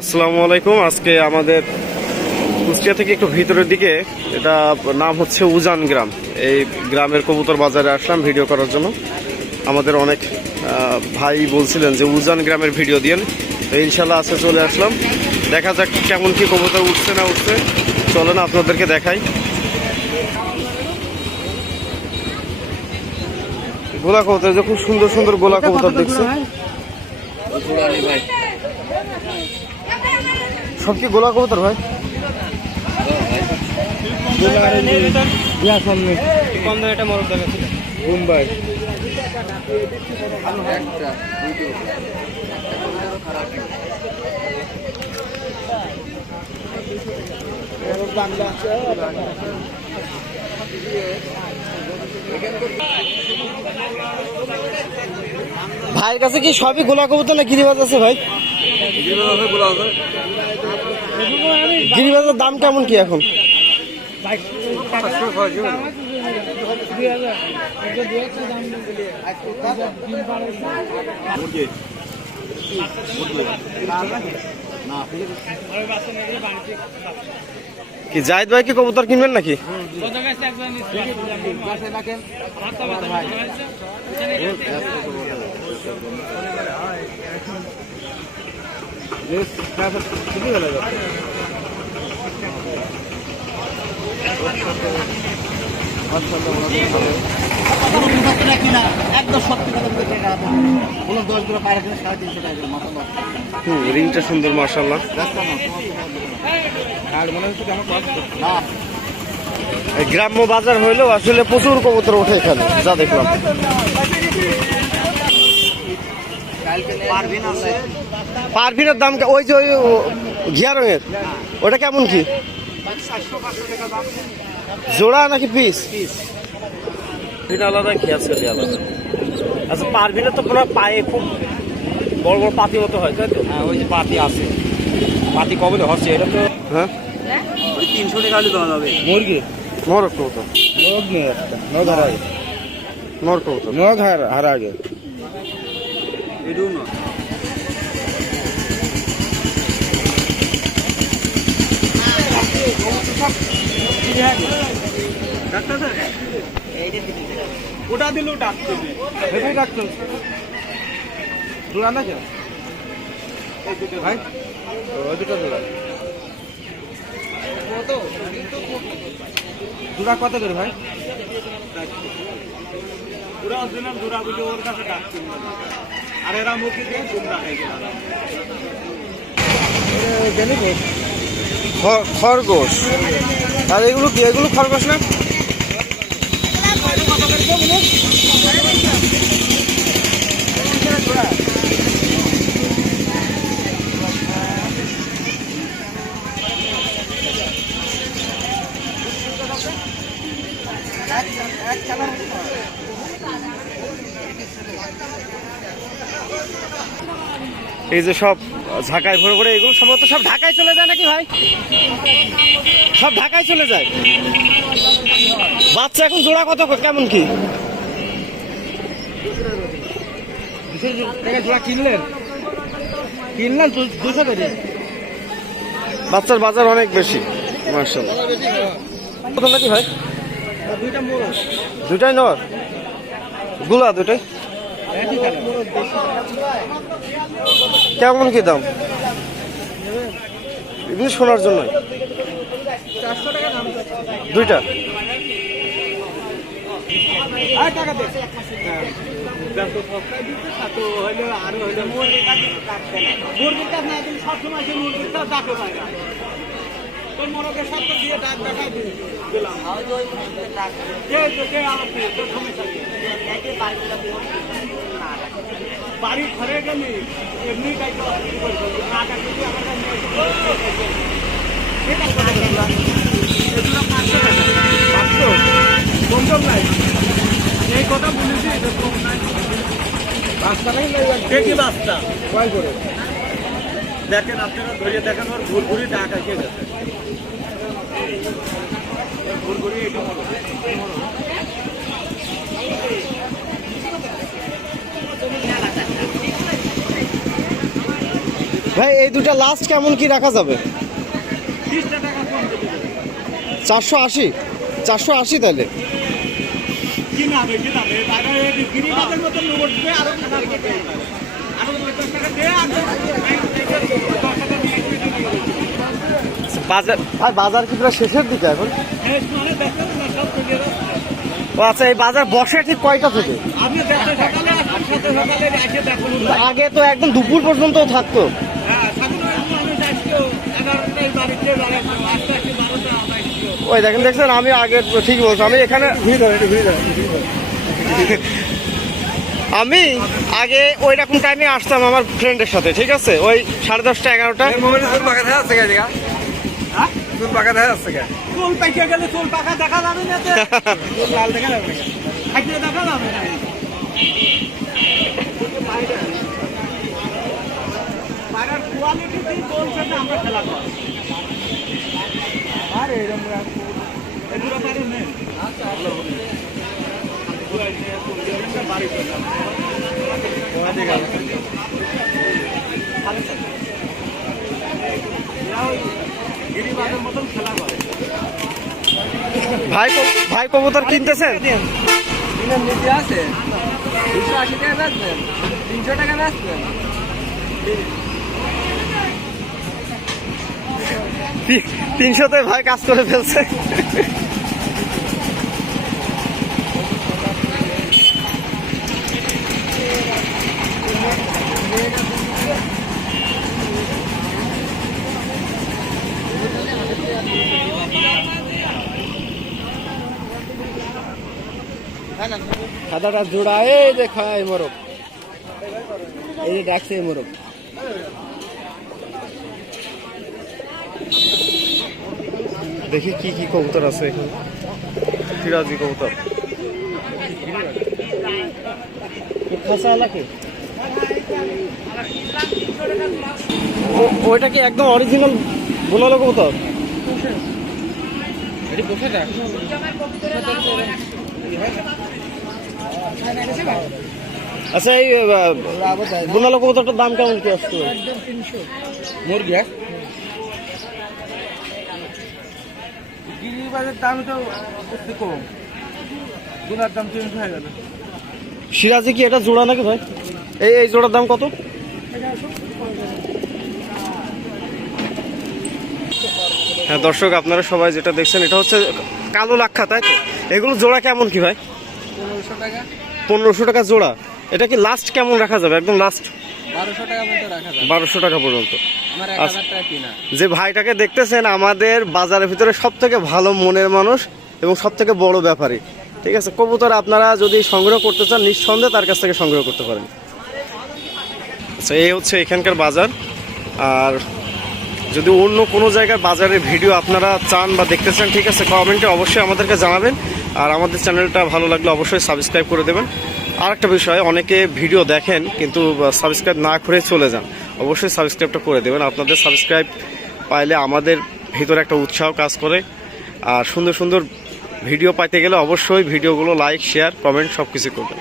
আসসালামু আলাইকুম। আজকে আমাদের কুষ্টিয়া থেকে একটু ভিতরের দিকে, এটা নাম হচ্ছে উজান গ্রাম। এই গ্রামের কবুতর বাজারে আসলাম ভিডিও করার জন্য। আমাদের অনেক ভাই বলছিলেন যে উজান গ্রামের ভিডিও দিয়েন, তো ইনশাল্লাহ আজকে চলে আসলাম। দেখা যাক কেমন কি কবুতর উঠছে না উঠছে, চলেন আপনাদেরকে দেখাই। গোলা কবুতর, যে খুব সুন্দর সুন্দর গোলা কবুতর দেখছি। সব কি গোলা কবুতর ভাই? মুম্বাই ভাইয়ের কাছে কি সবই গোলা কবুতর না গিরিবাজ আছে ভাই? গিরিবাজের দাম কেমন কি এখন? কি জাহিদ ভাই কি কবুতর কিনবেন নাকি? রিংটা সুন্দর মাশাআল্লাহ। গ্রাম্য বাজার হইলেও আসলে প্রচুর কবুতর ওঠে এখানে, যা দেখলাম। পারভিনের দাম ওই যে ওই ঘিয়া রঙের, ওটা কেমন কি জোড়া নাকি পিস? আলাদা ঘিয়া ছেলে আলাদা। আচ্ছা, পারভিনের তো পুরো পায়ে খুব বড় বড় পাতি মতো হয়, তাই তো? হ্যাঁ, ওই যে পাতি আছে, পাতি কবলে হচ্ছে এটা তো। হ্যাঁ, 300 টাকা হলে দেওয়া যাবে। মুরগি নর কবুতর, নগ নেই একটা, নগ হারা আগে, নর কবুতর, নগ হারা আগে এটাও না। ওটা দিলেও ডাকছে, এটাই ডাকছে। জোড়া না কেন ভাই? ওই দুটো জোড়া জোড়া কত করে ভাই? ওর কাছে ডাকছে, আর এরা মুখে দিয়ে খরগোশ। আর এগুলো কি? এগুলো খরগোশ না? এই যে সব ঢাকায় ভরে ভরে, এগুলো সম্ভবত সব ঢাকায় চলে যায় নাকি ভাই? সব ঢাকায় চলে যায়। বাচ্চা এখন জোড়া কত, কেমন কি? জোড়া কিনলেন 200 করে। বাচ্চার বাজার অনেক বেশি মাশাআল্লাহ। কত নাকি ভাই? দুটাই নর গুলা, দুটাই কেমন কি দাম? এগুলো শোনার জন্য 400 টাকা দাম, দুইটা। বাড়ি ঘরে গেলে এমনি এই কথা বলেছি, বাচ্চা দেখেন আপনারা ধরিয়ে দেখেন, ওর ঘুরঘুরি টাকা খেয়ে গেছে। ঘুরঘুরি এটা ভাই এই দুটা লাস্ট কেমন কি রাখা যাবে? 30 টাকা কম দিতে হবে। 480, 480 তাহলে। কি নামে বাইরে গিরিবাদের মতন উঠবে আরো টাকা করবে আরো 10 টাকা দে আর 10 টাকা নিয়ে বাজার ভাই বাজার কি পুরো শেষের দিকে এখন? মানে দেখেন না সব থেকে ও আচ্ছা, এই বাজার বসে ঠিক কয়টা থেকে? আপনি দেখতে সকালে আসুন, সাথে সকালে এসে দেখুন। আগে তো একদম দুপুর পর্যন্ত থাকতো। হ্যাঁ থাকুন, মানুষ আসতো 11টায় বাড়িতে বাড়াতো, আস্তে আস্তে 12টা আসতো। ওই দেখেন আমি আগে ঠিক বলছি, আমি এখানে আমি আগে ওই রকম টাইমে আসতাম আমার ফ্রেন্ডের সাথে, ঠিক আছে, ওই 10:30 11টা। চুল পাইকে গেলে চুল পাকা দেখা যাবে না, চুল লাল দেখা যাবে না, হাইটে দেখা যাবে না। পায়রার কোয়ালিটি দিয়ে বলছে না আমরা খেলা করি। আর এরকম এগুলো পারে নেই। আচ্ছা বাড়ি গিরিবাদের মতন খেলা করে। ভাই কবুতর কিনতেছেন? আছে 280 টাকা বেচবেন, 300 টাকা বেচবেন। 300-তে ভাই কাজ করে ফেলছে। সাদাটা জোড়া, এই দেখা এই মোরগ, এই যে ডাকছে এই মোরগ। দেখি কি কি কবুতর আছে এখানে। সিরাজি কবুতর খাসা এলাকে। ওইটা কি একদম অরিজিনাল বোনালো কবুতর? আচ্ছা, এই বোনালো কবুতরটার দাম কেমন কি আসছে? মুরগি গিরিবাজের দাম তো একটু কম, দুটার দাম 300 হয়ে গেল। সিরাজি কি এটা জোড়া নাকি ভাই? এই জোড়ার দাম কত? হ্যাঁ দর্শক, আপনারা সবাই যেটা দেখছেন এটা হচ্ছে কালো লাক্ষা, তাই তো? এগুলো জোড়া কেমন কি ভাই? 1500 টাকা। 1500 টাকা জোড়া। এটা কি লাস্ট কেমন রাখা যাবে? একদম লাস্ট 1200 টাকা পর্যন্ত রাখা যাবে। 1200 টাকা পর্যন্ত। আমার 1000 টাকা কিনা। যে ভাইটাকে দেখতেছেন আমাদের বাজারের ভিতরে সব থেকে ভালো মনের মানুষ এবং সব থেকে বড় ব্যাপারী, ঠিক আছে? কবুতর আপনারা যদি সংগ্রহ করতে চান নিঃসন্দেহে তার কাছ থেকে সংগ্রহ করতে পারেন। আচ্ছা, এই হচ্ছে এখানকার বাজার। আর যদি অন্য কোনো জায়গার বাজারের ভিডিও আপনারা চান বা দেখতে চান, ঠিক আছে, কমেন্টে অবশ্যই আমাদেরকে জানাবেন। আর আমাদের চ্যানেলটা ভালো লাগলে অবশ্যই সাবস্ক্রাইব করে দেবেন। আর একটা বিষয়, অনেকে ভিডিও দেখেন কিন্তু সাবস্ক্রাইব না করে চলে যান, অবশ্যই সাবস্ক্রাইবটা করে দেবেন। আপনাদের সাবস্ক্রাইব পাইলে আমাদের ভিতরে একটা উৎসাহ কাজ করে। আর সুন্দর সুন্দর ভিডিও পাইতে গেলে অবশ্যই ভিডিওগুলো লাইক, শেয়ার, কমেন্ট সব কিছু করবেন।